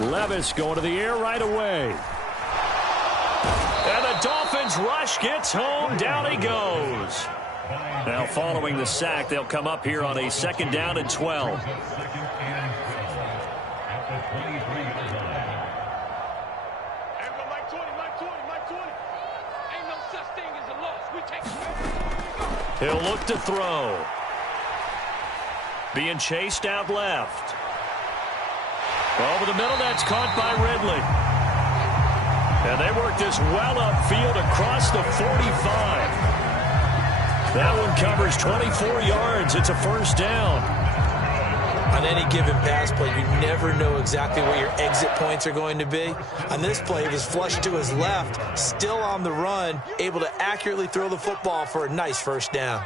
Levis going to the air right away. And the Dolphins rush gets home. Down he goes. Now following the sack, they'll come up here on a 2nd down and 12. He'll look to throw. Being chased out left. Over the middle, that's caught by Ridley. And they work this well upfield across the 45. That one covers 24 yards. It's a 1st down. On any given pass play, you never know exactly where your exit points are going to be. On this play, he was flushed to his left, still on the run, able to accurately throw the football for a nice 1st down.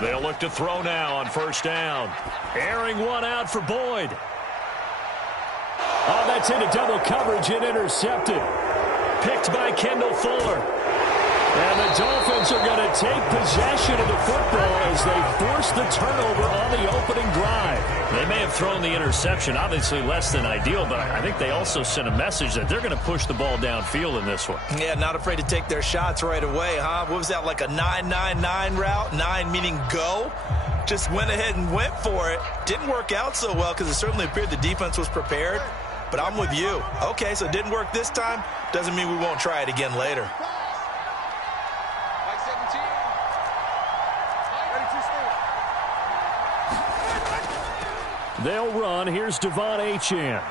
They'll look to throw now on 1st down. Airing one out for Boyd. Oh, that's into double coverage and intercepted. Picked by Kendall Fuller. And the Dolphins are going to take possession of the football as they force the turnover on the opening drive. They may have thrown the interception, obviously less than ideal, but I think they also sent a message that they're going to push the ball downfield in this one. Yeah, not afraid to take their shots right away, huh? What was that, like a 9-9-9 route? 9 meaning go? Just went ahead and went for it. Didn't work out so well because it certainly appeared the defense was prepared. But I'm with you. Okay, so it didn't work this time. Doesn't mean we won't try it again later. They'll run. Here's Devon Achane.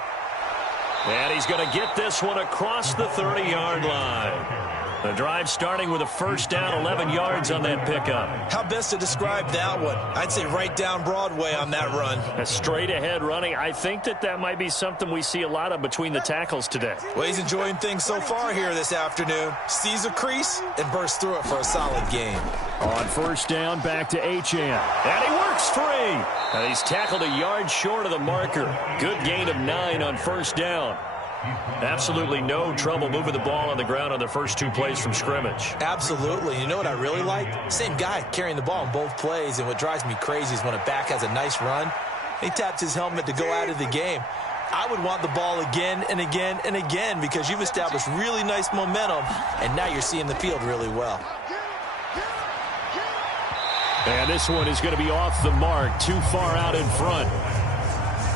And he's going to get this one across the 30-yard line. The drive starting with a 1st down, 11 yards on that pickup. How best to describe that one? I'd say right down Broadway on that run. A straight-ahead running. I think that might be something we see a lot of between the tackles today. Well, he's enjoying things so far here this afternoon. Sees a crease and bursts through it for a solid game. On 1st down, back to Achane. And he works free. And he's tackled a yard short of the marker. Good gain of 9 on 1st down. Absolutely no trouble moving the ball on the ground on the first 2 plays from scrimmage. Absolutely. You know what I really like? Same guy carrying the ball in both plays, and what drives me crazy is when a back has a nice run, he taps his helmet to go out of the game. I would want the ball again and again and again because you've established really nice momentum, and now you're seeing the field really well. And this one is going to be off the mark, too far out in front.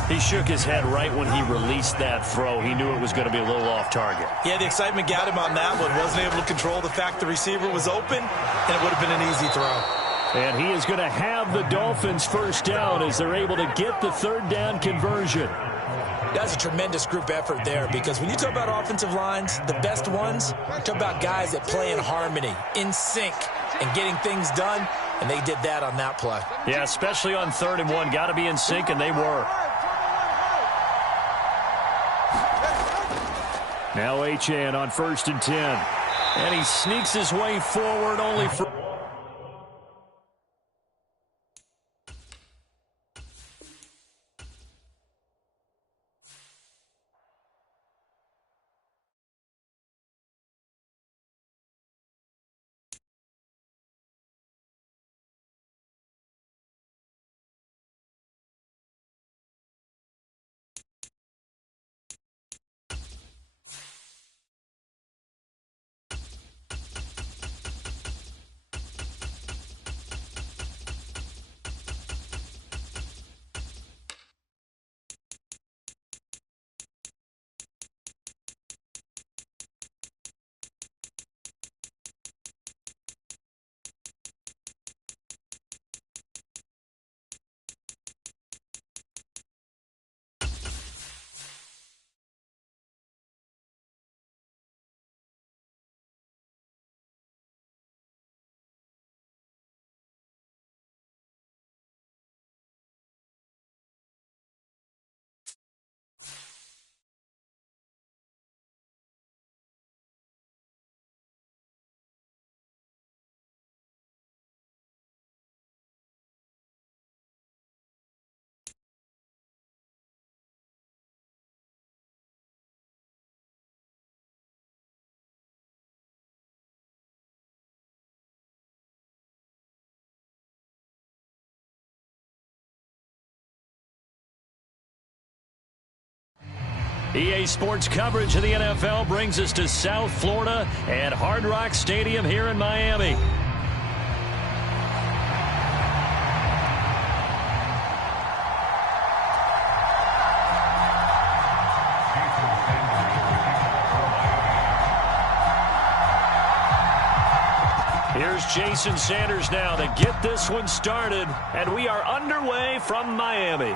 He shook his head right when he released that throw. He knew it was going to be a little off target. Yeah, the excitement got him on that one. Wasn't able to control the fact the receiver was open, and it would have been an easy throw. And he is going to have the Dolphins 1st down as they're able to get the 3rd down conversion. That's a tremendous group effort there because when you talk about offensive lines, the best ones, you talk about guys that play in harmony, in sync, and getting things done, and they did that on that play. Yeah, especially on 3rd and 1. Got to be in sync, and they were. Now Achane on 1st and 10. And he sneaks his way forward only for... EA Sports coverage of the NFL brings us to South Florida and Hard Rock Stadium here in Miami. Here's Jason Sanders now to get this one started, and we are underway from Miami.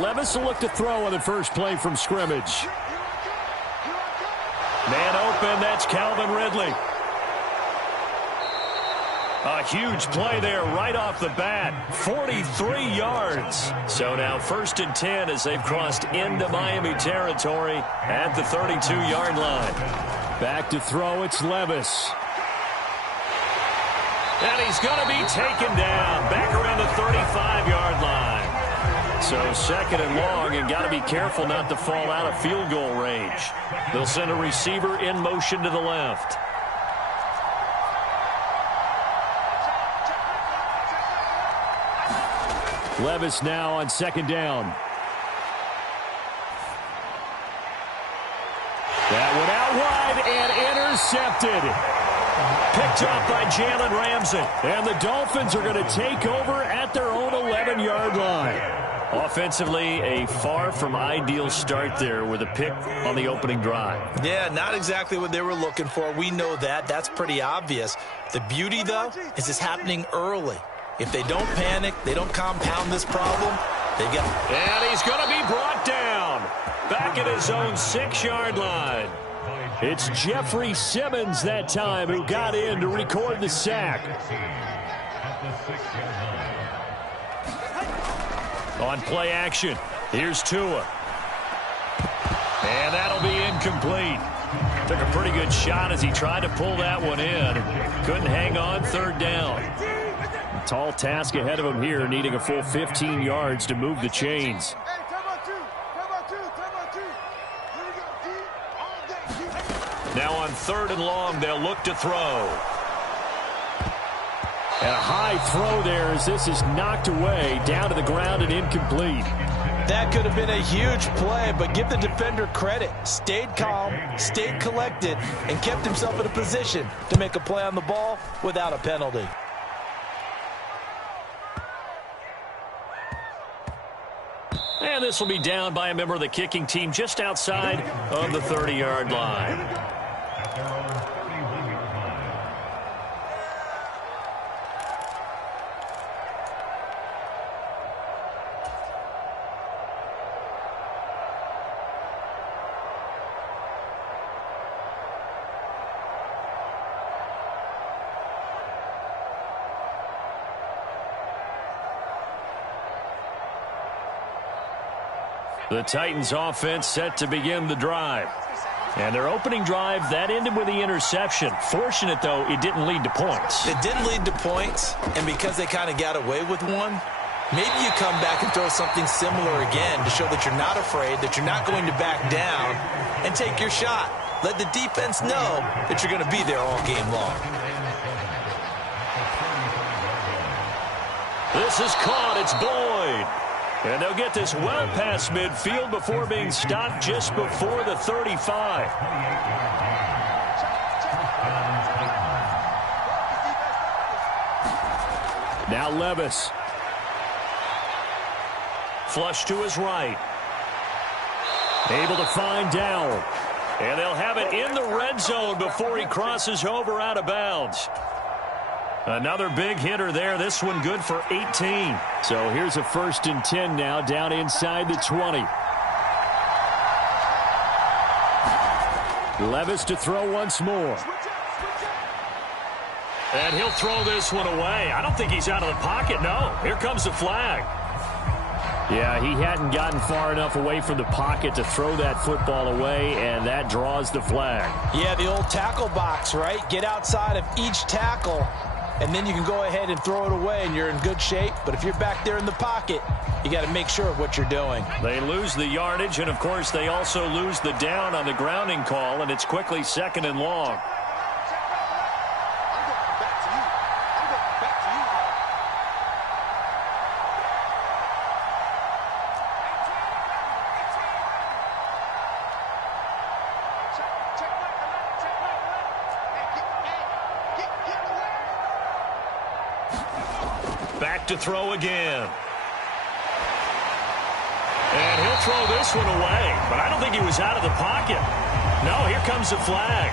Levis will look to throw on the first play from scrimmage. Man open, that's Calvin Ridley. A huge play there right off the bat. 43 yards. So now 1st and 10 as they've crossed into Miami territory at the 32-yard line. Back to throw, it's Levis. And he's going to be taken down back around the 35-yard line. So 2nd and long, and got to be careful not to fall out of field goal range. They'll send a receiver in motion to the left. Levis now on 2nd down. That one out wide and intercepted. Picked up by Jalen Ramsey. And the Dolphins are going to take over at their own 11-yard line. Offensively, a far from ideal start there with a pick on the opening drive. Yeah, not exactly what they were looking for. We know that. That's pretty obvious. The beauty, though, is it's happening early. If they don't panic, they don't compound this problem, they get... And he's going to be brought down back at his own 6-yard line. It's Jeffrey Simmons that time who got in to record the sack. On play action, here's Tua. And that'll be incomplete. Took a pretty good shot as he tried to pull that one in. Couldn't hang on, 3rd down. A tall task ahead of him here, needing a full 15 yards to move the chains. Now on 3rd and long, they'll look to throw. And a high throw there as this is knocked away, down to the ground and incomplete. That could have been a huge play, but give the defender credit. Stayed calm, stayed collected, and kept himself in a position to make a play on the ball without a penalty. And this will be down by a member of the kicking team just outside of the 30-yard line. The Titans offense set to begin the drive. And their opening drive, that ended with the interception. Fortunate, though, it didn't lead to points. It didn't lead to points, and because they kind of got away with one, maybe you come back and throw something similar again to show that you're not afraid, that you're not going to back down, and take your shot. Let the defense know that you're going to be there all game long. This is caught. It's Boyd. And they'll get this well past midfield before being stopped just before the 35. Now Levis. Flush to his right. Able to find Dowell. And they'll have it in the red zone before he crosses over out of bounds. Another big hitter there. This one good for 18. So here's a 1st and 10 now down inside the 20. Levis to throw once more. And he'll throw this one away. I don't think he's out of the pocket, no. Here comes the flag. Yeah, he hadn't gotten far enough away from the pocket to throw that football away, and that draws the flag. Yeah, the old tackle box, right? Get outside of each tackle, and then you can go ahead and throw it away, and you're in good shape. But if you're back there in the pocket, you got to make sure of what you're doing. They lose the yardage, and, of course, they also lose the down on the grounding call, and it's quickly 2nd and long. Back to throw again. And he'll throw this one away, but I don't think he was out of the pocket. No, here comes the flag.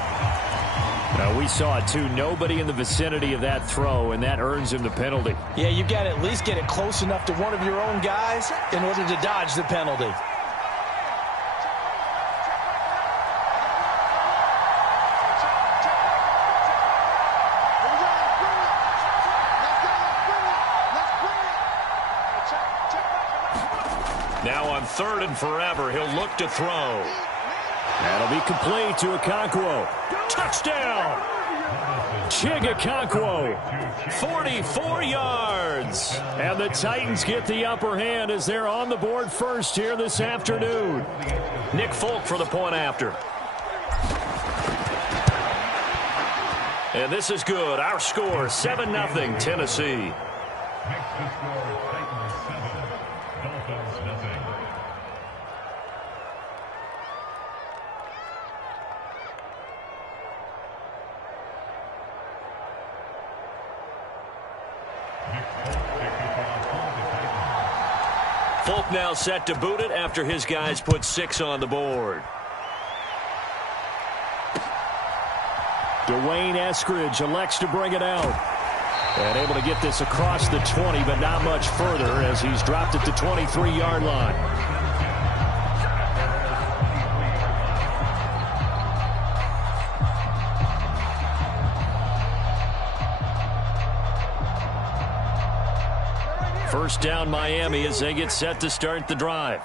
Now, we saw it, too. Nobody in the vicinity of that throw, and that earns him the penalty. Yeah, you've got to at least get it close enough to one of your own guys in order to dodge the penalty. Now on 3rd and forever, he'll look to throw. That'll be complete to Okonkwo. Touchdown! Okonkwo, 44 yards. And the Titans get the upper hand as they're on the board first here this afternoon. Nick Folk for the point after. And this is good. Our score, 7-0 Tennessee. Folk now set to boot it after his guys put 6 on the board. Dwayne Eskridge elects to bring it out. And able to get this across the 20, but not much further as he's dropped it to 23-yard line. First down Miami as they get set to start the drive.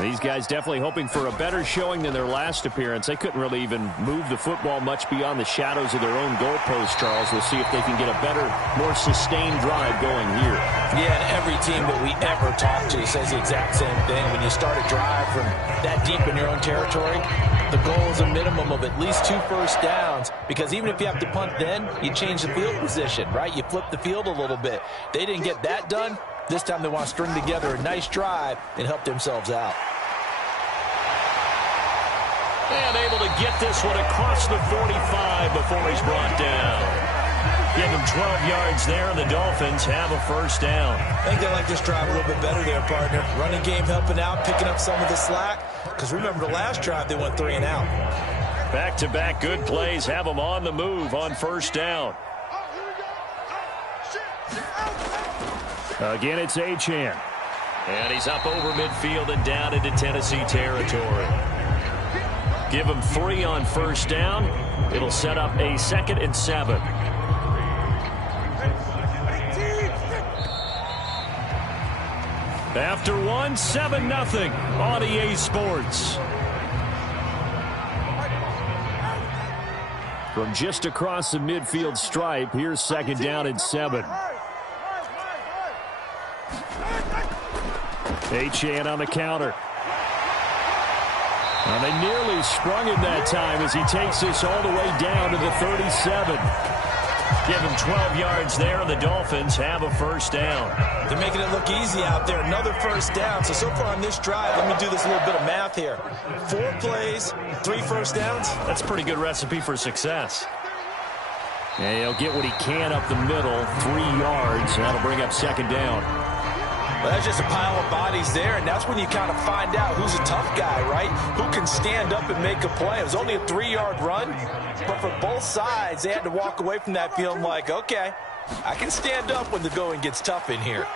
These guys definitely hoping for a better showing than their last appearance. They couldn't really even move the football much beyond the shadows of their own goalpost, Charles. We'll see if they can get a better, more sustained drive going here. Yeah, and every team that we ever talk to says the exact same thing. When you start a drive from that deep in your own territory, the goal is a minimum of at least 2 first downs, because even if you have to punt then, you change the field position, right? You flip the field a little bit. They didn't get that done. This time they want to string together a nice drive and help themselves out. And able to get this one across the 45 before he's brought down. Give him 12 yards there, and the Dolphins have a first down. I think they like this drive a little bit better there, partner. Running game helping out, picking up some of the slack. Because remember, the last drive they went 3 and out. Back-to-back good plays have them on the move on first down. Again, it's Achane. And he's up over midfield and down into Tennessee territory. Give him 3 on first down. It'll set up a 2nd and 7. After 1, 7-0 on EA Sports. From just across the midfield stripe, here's 2nd down and 7. Achane on the counter. And they nearly sprung him that time as he takes this all the way down to the 37. Give him 12 yards there, and the Dolphins have a first down. They're making it look easy out there. Another first down. So far on this drive, let me do this little bit of math here. 4 plays, 3 first downs. That's a pretty good recipe for success. And he'll get what he can up the middle, 3 yards, and that'll bring up 2nd down. Well, that's just a pile of bodies there, and that's when you kind of find out who's a tough guy, right? Who can stand up and make a play. It was only a 3-yard run, but for both sides, they had to walk away from that feeling like, okay, I can stand up when the going gets tough in here.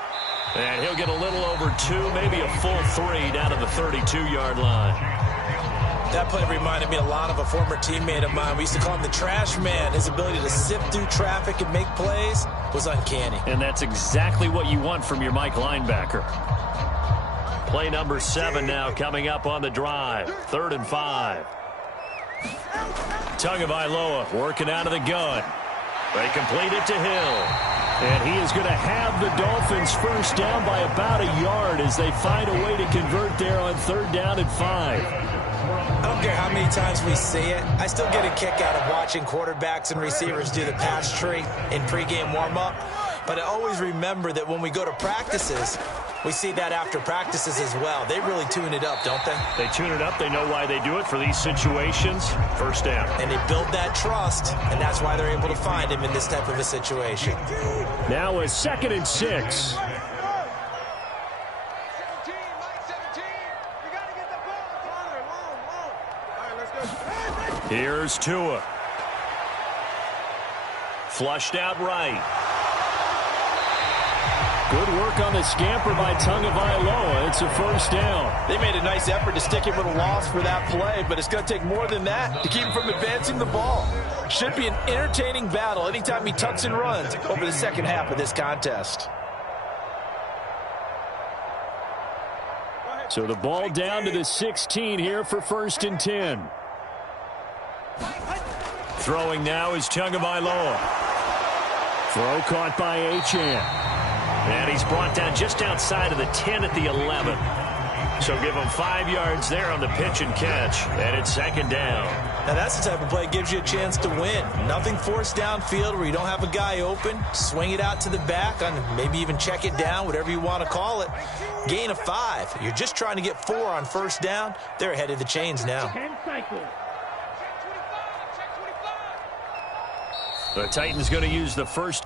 And he'll get a little over 2, maybe a full 3 down to the 32-yard line. That play reminded me a lot of a former teammate of mine. We used to call him the trash man. His ability to sift through traffic and make plays was uncanny. And that's exactly what you want from your Mike linebacker. Play number 7 now coming up on the drive. 3rd and 5. Tagovailoa working out of the gun. They complete it to Hill. And he is going to have the Dolphins first down by about a yard as they find a way to convert there on 3rd down and 5. I don't care how many times we see it. I still get a kick out of watching quarterbacks and receivers do the pass tree in pregame warm-up. But I always remember that when we go to practices, we see that after practices as well. They really tune it up, don't they? They tune it up. They know why they do it for these situations. First down. And they build that trust, and that's why they're able to find him in this type of a situation. Now a 2nd and 6. Here's Tua. Flushed out right. Good work on the scamper by Tagovailoa. It's a first down. They made a nice effort to stick him with a loss for that play, but it's going to take more than that to keep him from advancing the ball. Should be an entertaining battle anytime he tucks and runs over the second half of this contest. So the ball down to the 16 here for 1st and 10. Throwing now is Tagovailoa. Throw caught by Achane. And he's brought down just outside of the 10 at the 11. So give him 5 yards there on the pitch and catch. And it's 2nd down. Now that's the type of play that gives you a chance to win. Nothing forced downfield where you don't have a guy open. Swing it out to the back, on maybe even check it down, whatever you want to call it. Gain of 5. You're just trying to get 4 on first down. They're ahead of the chains now. The Titans going to use the first.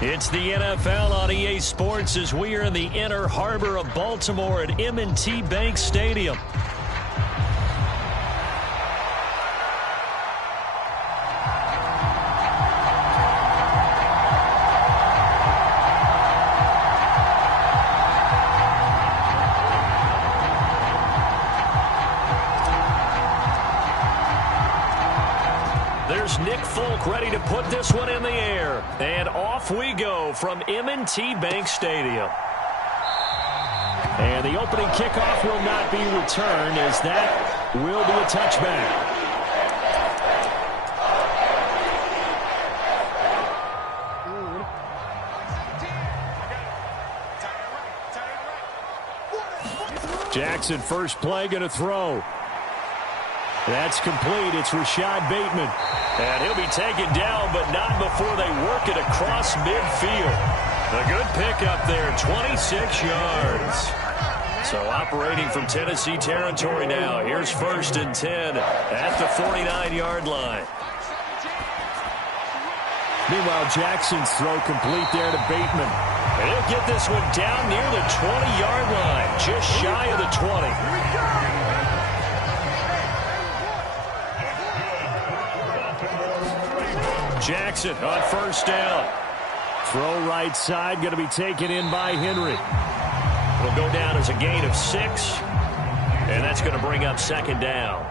It's the NFL on EA Sports as we are in the inner harbor of Baltimore at M&T Bank Stadium. There's Nick Folk ready to put this one in the air. And off we go from M&T Bank Stadium. And the opening kickoff will not be returned as that will be a touchback. Jackson first play going to throw. That's complete. It's Rashad Bateman. And he'll be taken down, but not before they work it across midfield. A good pickup there, 26 yards. So operating from Tennessee territory now. Here's 1st and 10 at the 49-yard line. Meanwhile, Jackson's throw complete there to Bateman. And he'll get this one down near the 20-yard line, just shy of the 20. Jackson on first down. Throw right side, going to be taken in by Henry. It'll go down as a gain of 6, and that's going to bring up second down.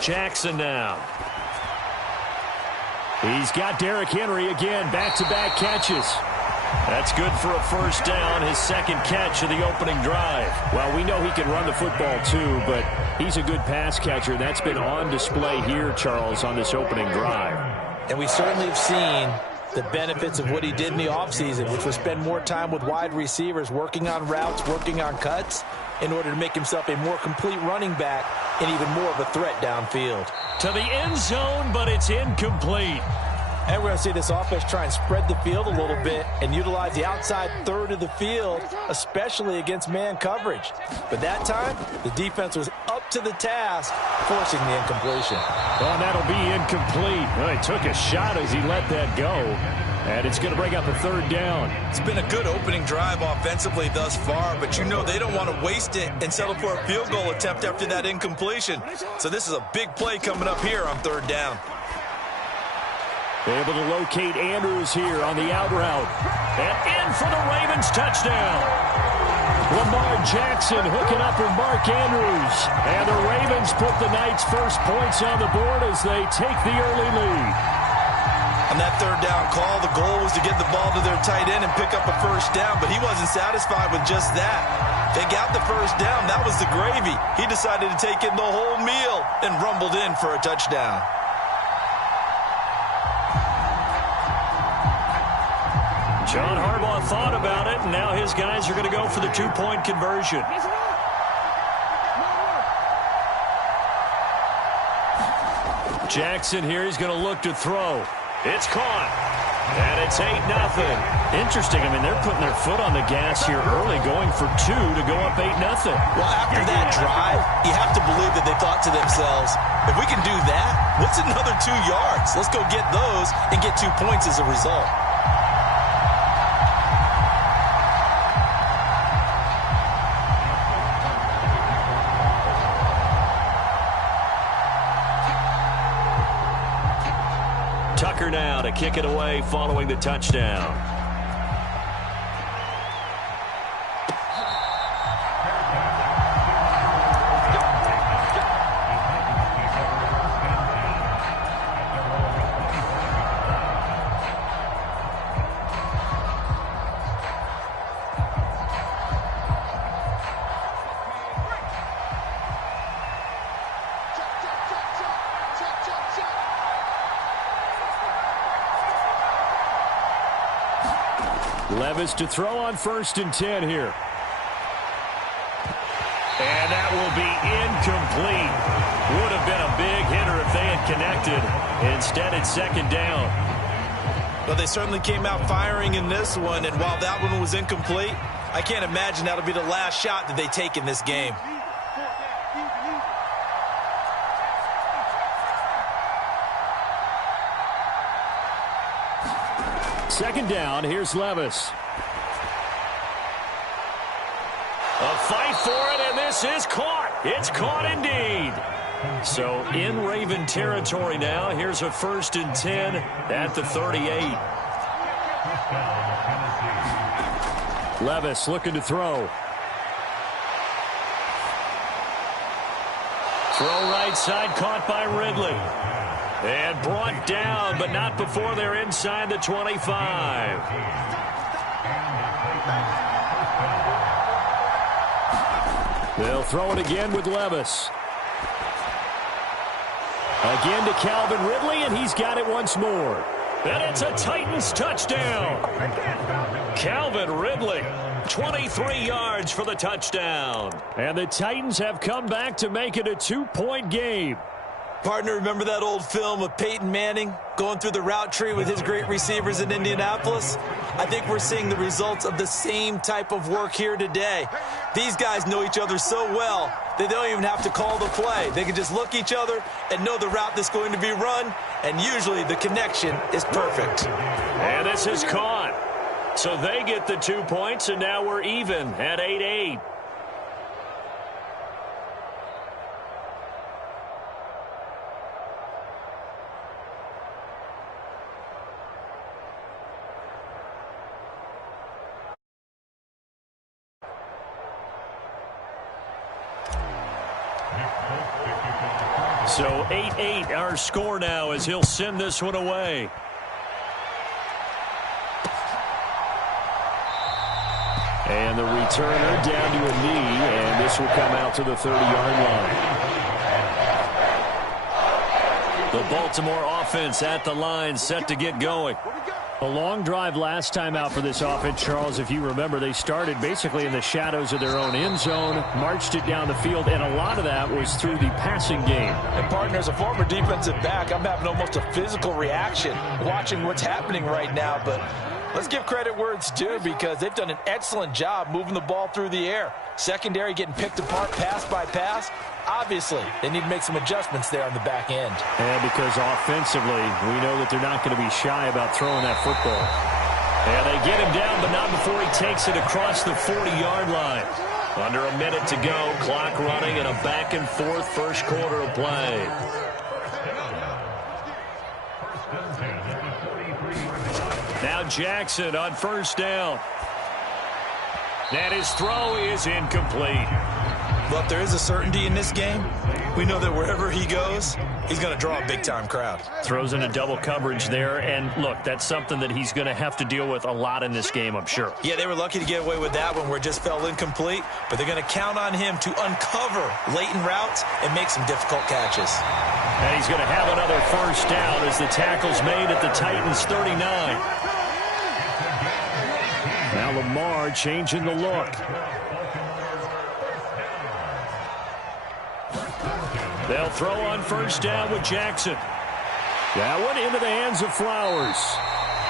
Jackson now. He's got Derrick Henry again, back-to-back catches. That's good for a first down, his second catch of the opening drive. Well, we know he can run the football too, but he's a good pass catcher. That's been on display here, Charles, on this opening drive. And we certainly have seen the benefits of what he did in the offseason, which was spend more time with wide receivers, working on routes, working on cuts, in order to make himself a more complete running back and even more of a threat downfield. To the end zone, but it's incomplete. And we're going to see this offense try and spread the field a little bit and utilize the outside third of the field, especially against man coverage. But that time, the defense was up to the task, forcing the incompletion. Well, that'll be incomplete. Well, he took a shot as he let that go. And it's going to bring up a third down. It's been a good opening drive offensively thus far, but you know they don't want to waste it and settle for a field goal attempt after that incompletion. So this is a big play coming up here on third down. Able to locate Andrews here on the out route. And in for the Ravens touchdown. Lamar Jackson hooking up with Mark Andrews. And the Ravens put the night's first points on the board as they take the early lead. On that third down call, the goal was to get the ball to their tight end and pick up a first down, but he wasn't satisfied with just that. They got the first down. That was the gravy. He decided to take in the whole meal and rumbled in for a touchdown. John Harbaugh thought about it, and now his guys are going to go for the two-point conversion. Jackson here, he's going to look to throw. It's caught. And it's 8-0. Interesting. I mean, they're putting their foot on the gas here early, going for 2 to go up 8-0. Well, after that drive, you have to believe that they thought to themselves, if we can do that, what's another 2 yards? Let's go get those and get 2 points as a result. Tucker now to kick it away following the touchdown. Levis to throw on 1st and 10 here. And that will be incomplete. Would have been a big hitter if they had connected. Instead, it's 2nd down. Well, they certainly came out firing in this one, and while that one was incomplete, I can't imagine that'll be the last shot that they take in this game. Second down, here's Levis. A fight for it, and this is caught. It's caught indeed. So in Raven territory now. Here's a 1st and 10 at the 38. Levis looking to throw. Throw right side, caught by Ridley. And brought down, but not before they're inside the 25. They'll throw it again with Levis. Again to Calvin Ridley, and he's got it once more. And it's a Titans touchdown. Calvin Ridley, 23 yards for the touchdown. And the Titans have come back to make it a 2-point game. Partner, remember that old film of Peyton Manning going through the route tree with his great receivers in Indianapolis? I think we're seeing the results of the same type of work here today. These guys know each other so well that they don't even have to call the play. They can just look each other and know the route that's going to be run, and usually the connection is perfect. And this is caught. So they get the 2 points, and now we're even at 8-8. So 8-8 our score now as he'll send this one away. And the returner down to a knee, and this will come out to the 30-yard line. The Baltimore offense at the line, set to get going. A long drive last time out for this offense, Charles. If you remember, they started basically in the shadows of their own end zone, marched it down the field, and a lot of that was through the passing game. And, partner, as a former defensive back, I'm having almost a physical reaction watching what's happening right now. But let's give credit where it's due because they've done an excellent job moving the ball through the air. Secondary getting picked apart pass by pass. Obviously, they need to make some adjustments there on the back end. And because offensively, we know that they're not going to be shy about throwing that football. And they get him down, but not before he takes it across the 40-yard line. Under a minute to go, clock running, and a back-and-forth first quarter of play. Now Jackson on first down. And his throw is incomplete. But there is a certainty in this game. We know that wherever he goes, he's going to draw a big-time crowd. Throws into double coverage there, and look, that's something that he's going to have to deal with a lot in this game, I'm sure. Yeah, they were lucky to get away with that one where it just fell incomplete, but they're going to count on him to uncover latent routes and make some difficult catches. And he's going to have another first down as the tackle's made at the Titans' 39. Now Lamar changing the look. They'll throw on first down with Jackson. That one into the hands of Flowers.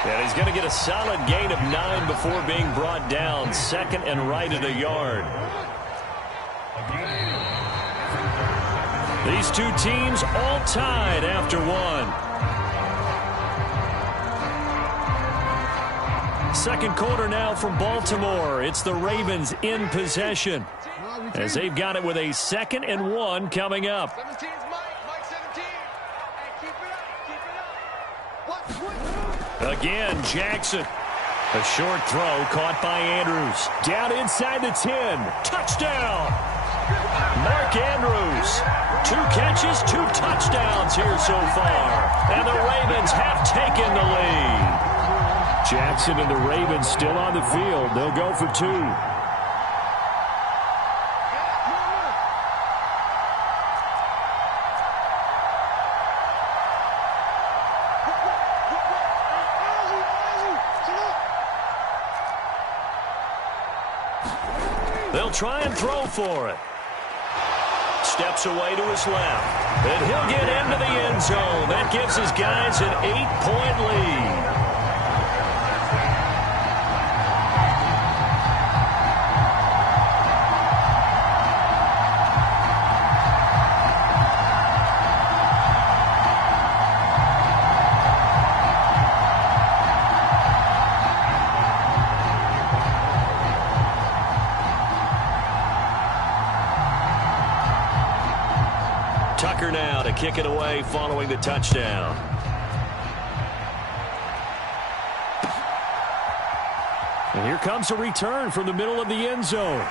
And he's going to get a solid gain of 9 before being brought down. Second and right at a yard. These two teams all tied after one. Second quarter now from Baltimore. It's the Ravens in possession, as they've got it with a 2nd and 1 coming up. Again, Jackson. A short throw caught by Andrews. Down inside the 10. Touchdown. Mark Andrews. 2 catches, 2 touchdowns here so far. And the Ravens have taken the lead. Jackson and the Ravens still on the field. They'll go for 2. They'll try and throw for it. Steps away to his left. And he'll get into the end zone. That gives his guys an 8-point lead. Tucker now to kick it away following the touchdown. And here comes a return from the middle of the end zone.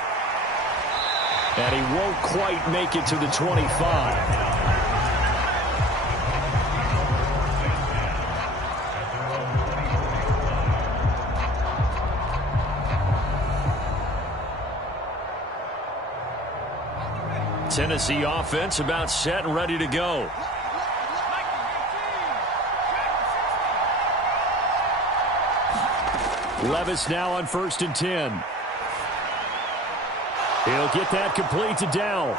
And he won't quite make it to the 25. Tennessee offense about set and ready to go. Levis now on 1st and 10. He'll get that complete to Dowell.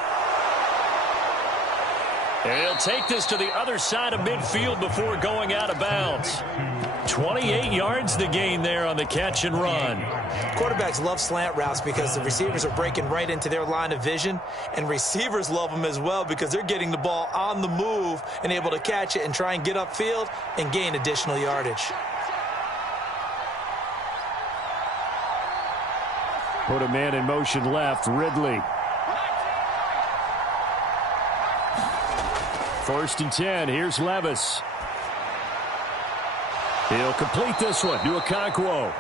And he'll take this to the other side of midfield before going out of bounds. 28 yards to gain there on the catch and run. Quarterbacks love slant routes because the receivers are breaking right into their line of vision, and receivers love them as well because they're getting the ball on the move and able to catch it and try and get upfield and gain additional yardage. Put a man in motion left, Ridley. 1st and 10, here's Levis. He'll complete this one to Okonkwo.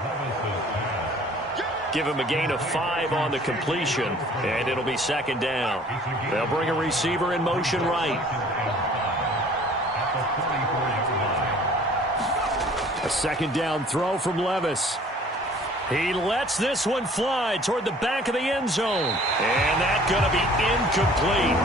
Give him a gain of 5 on the completion, and it'll be 2nd down. They'll bring a receiver in motion right. A 2nd down throw from Levis. He lets this one fly toward the back of the end zone. And that's going to be incomplete.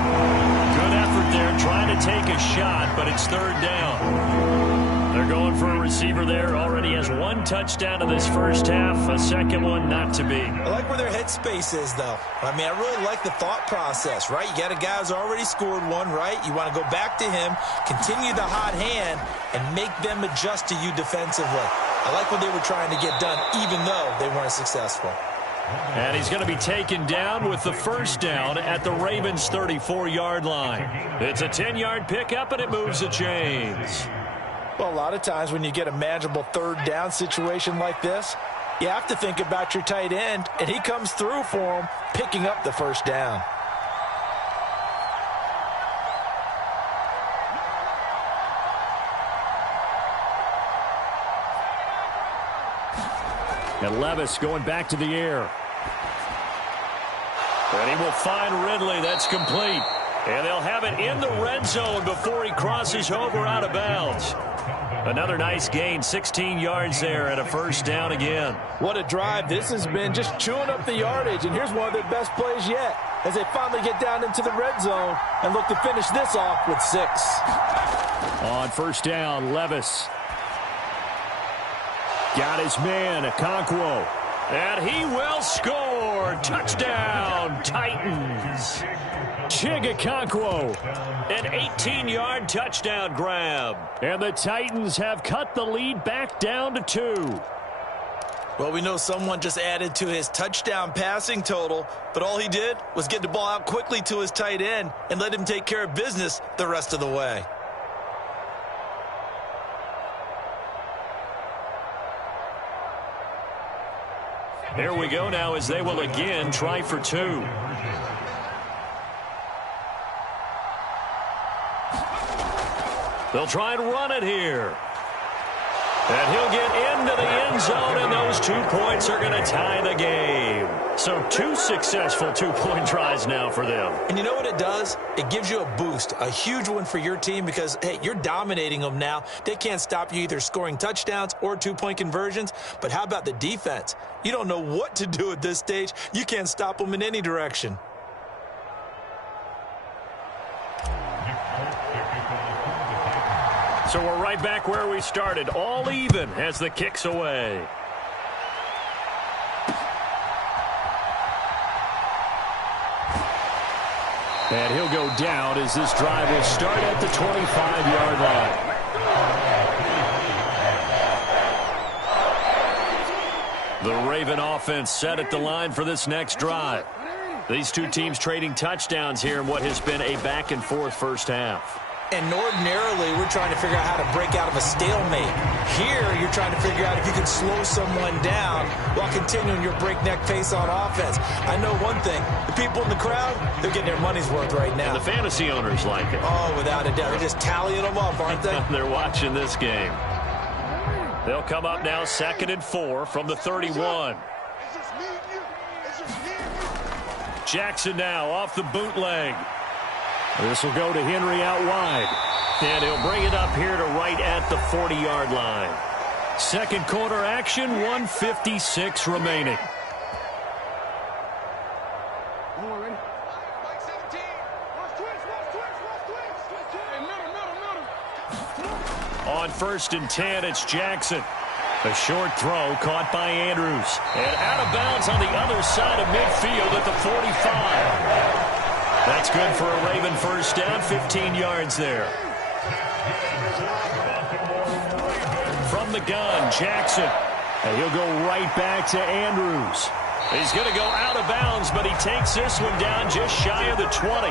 Good effort there trying to take a shot, but it's 3rd down. They're going for a receiver there. Already has 1 touchdown in this first half. A 2nd one not to be. I like where their headspace is, though. I mean, I really like the thought process, right? You got a guy who's already scored 1, right? You want to go back to him, continue the hot hand, and make them adjust to you defensively. I like what they were trying to get done, even though they weren't successful. And he's going to be taken down with the 1st down at the Ravens' 34-yard line. It's a 10-yard pickup, and it moves the chains. Well, a lot of times when you get a manageable 3rd down situation like this, you have to think about your tight end, and he comes through for him, picking up the 1st down. And Levis going back to the air. And he will find Ridley. That's complete. And they'll have it in the red zone before he crosses over out of bounds. Another nice gain, 16 yards there and a 1st down again. What a drive. This has been just chewing up the yardage, and here's one of their best plays yet as they finally get down into the red zone and look to finish this off with 6. On 1st down, Levis. Got his man, Okonkwo. And he will score. Touchdown, Titans. Chig Okonkwo. An 18-yard touchdown grab. And the Titans have cut the lead back down to 2. Well, we know someone just added to his touchdown passing total, but all he did was get the ball out quickly to his tight end and let him take care of business the rest of the way. Here we go now as they will again try for 2. They'll try and run it here. And he'll get into the end zone, and those 2 points are going to tie the game. So 2 successful 2-point tries now for them. And you know what it does? It gives you a boost, a huge one for your team because, hey, you're dominating them now. They can't stop you either scoring touchdowns or 2-point conversions. But how about the defense? You don't know what to do at this stage. You can't stop them in any direction. So we're right back where we started, all even as the kick's away. And he'll go down as this drive will start at the 25-yard line. The Raven offense set at the line for this next drive. These 2 teams trading touchdowns here in what has been a back-and-forth first half. And ordinarily, we're trying to figure out how to break out of a stalemate. Here, you're trying to figure out if you can slow someone down while continuing your breakneck pace on offense. I know one thing. The people in the crowd, they're getting their money's worth right now. And the fantasy owners like it. Oh, without a doubt. They're just tallying them up, aren't they? They're watching this game. They'll come up now 2nd and 4 from the 31. Jackson now off the bootleg. This will go to Henry out wide. And he'll bring it up here to right at the 40-yard line. 2nd quarter action, 1:56 remaining. On 1st and 10, it's Jackson. A short throw caught by Andrews. And out of bounds on the other side of midfield at the 45. That's good for a Raven 1st down, 15 yards there. From from the gun, Jackson. And he'll go right back to Andrews. He's going to go out of bounds, but he takes this one down just shy of the 20.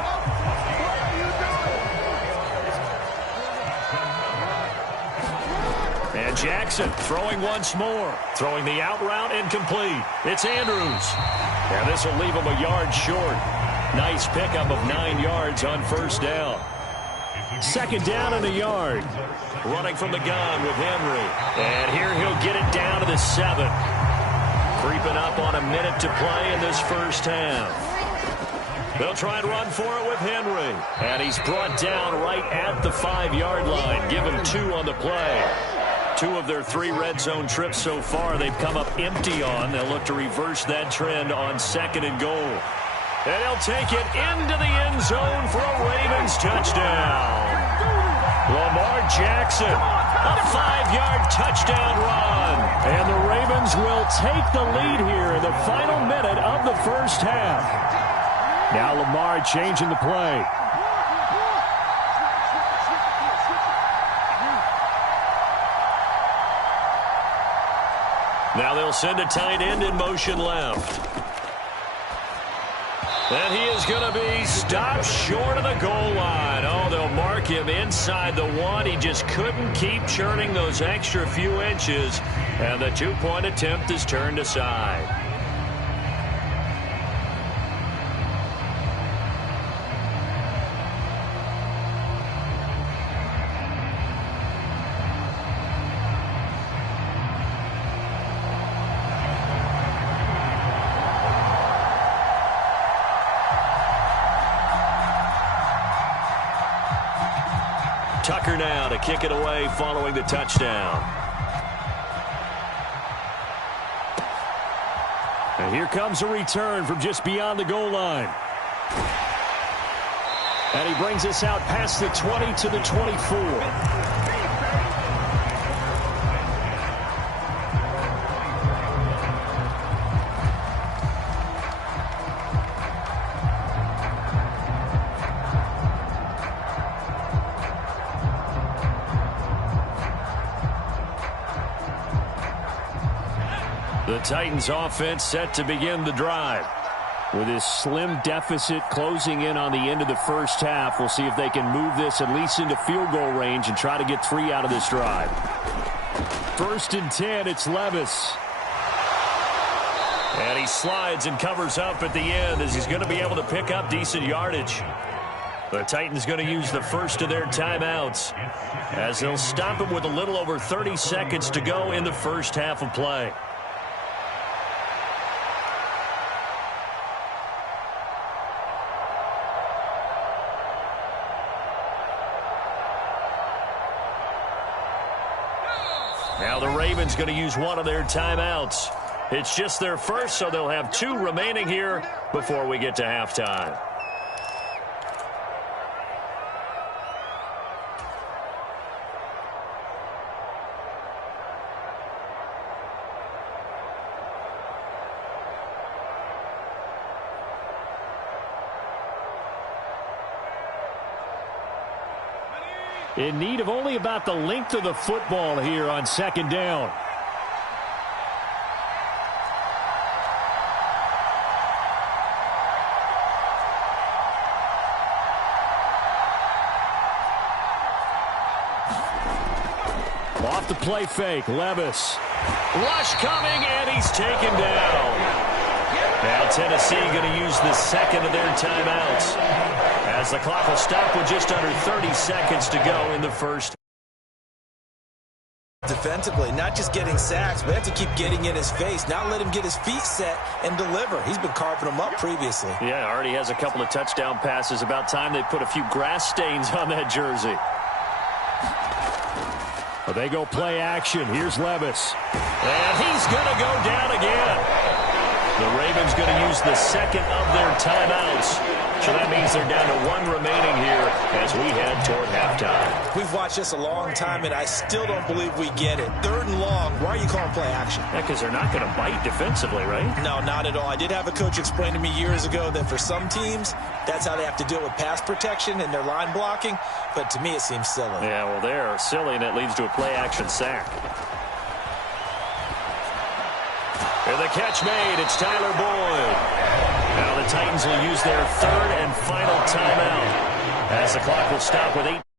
And Jackson throwing once more. Throwing the out route incomplete. It's Andrews. And this will leave him a yard short. Nice pickup of 9 yards on first down. Second down and a yard. Running from the gun with Henry. And here he'll get it down to the 7. Creeping up on a minute to play in this first half. They'll try and run for it with Henry. And he's brought down right at the 5-yard line. Give him 2 on the play. 2 of their 3 red zone trips so far they've come up empty on. They'll look to reverse that trend on 2nd and goal. And he'll take it into the end zone for a Ravens touchdown. Lamar Jackson, a 5-yard touchdown run. And the Ravens will take the lead here in the final minute of the first half. Now Lamar changing the play. Now they'll send a tight end in motion left. And he is going to be stopped short of the goal line. Oh, they'll mark him inside the 1. He just couldn't keep churning those extra few inches. And the 2-point attempt is turned aside. Tucker now to kick it away following the touchdown. And here comes a return from just beyond the goal line. And he brings us out past the 20 to the 24. The Titans offense set to begin the drive. With this slim deficit closing in on the end of the first half, we'll see if they can move this at least into field goal range and try to get 3 out of this drive. 1st and 10, it's Levis. And he slides and covers up at the end as he's going to be able to pick up decent yardage. The Titans going to use the first of their timeouts as they'll stop him with a little over 30 seconds to go in the first half of play. Now the Ravens going to use one of their timeouts. It's just their first, so they'll have 2 remaining here before we get to halftime. In need of only about the length of the football here on 2nd down. Off the play fake, Levis. Rush coming, and he's taken down. Now Tennessee going to use the 2nd of their timeouts, as the clock will stop with just under 30 seconds to go in the first. Defensively, not just getting sacks, but have to keep getting in his face, not let him get his feet set and deliver. He's been carving them up previously. Yeah, already has a couple of touchdown passes. About time they put a few grass stains on that jersey. Well, they go play action. Here's Levis. And he's going to go down again. The Ravens going to use the 2nd of their timeouts. So that means they're down to 1 remaining here as we head toward halftime. We've watched this a long time, and I still don't believe we get it. 3rd and long. Why are you calling play action? Yeah, because they're not going to bite defensively, right? No, not at all. I did have a coach explain to me years ago that for some teams, that's how they have to deal with pass protection and their line blocking. But to me, it seems silly. Yeah, well, they're silly, and it leads to a play action sack. the catch made, it's Tyler Boyd. Now the Titans will use their third and final timeout as the clock will stop with 8.